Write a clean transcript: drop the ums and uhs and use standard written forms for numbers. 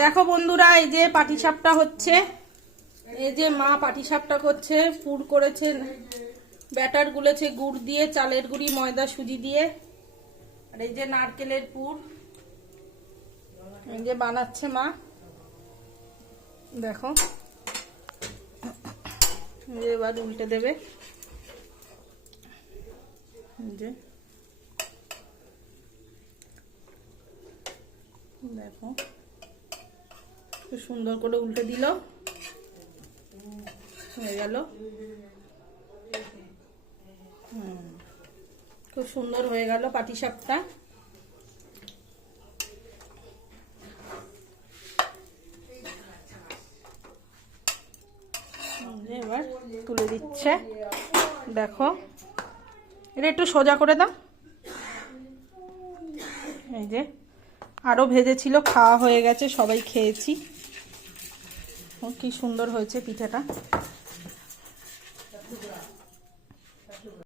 দেখো বন্ধুরা, এই যে পাটিসাপটা হচ্ছে, এই যে মা পাটিসাপটা করছে, পুর করেছে, ব্যাটার গুলেছে গুড় দিয়ে, চালের গুঁড়ি, ময়দা, সুজি দিয়ে। আর এই যে নারকেলের পুর, এই যে বানাচ্ছে মা। দেখো, এবার উল্টে দেবে। যে দেখো, খুব সুন্দর করে উল্টে দিল, হয়ে গেল। খুব সুন্দর হয়ে গেল পাটিসাপটা। এবার তুলে দিচ্ছে, দেখো। এটা একটু সোজা করে দাও। এই যে আরো ভেজেছিল, খাওয়া হয়ে গেছে, সবাই খেয়েছি। কি সুন্দর হয়েছে পিঠাটা।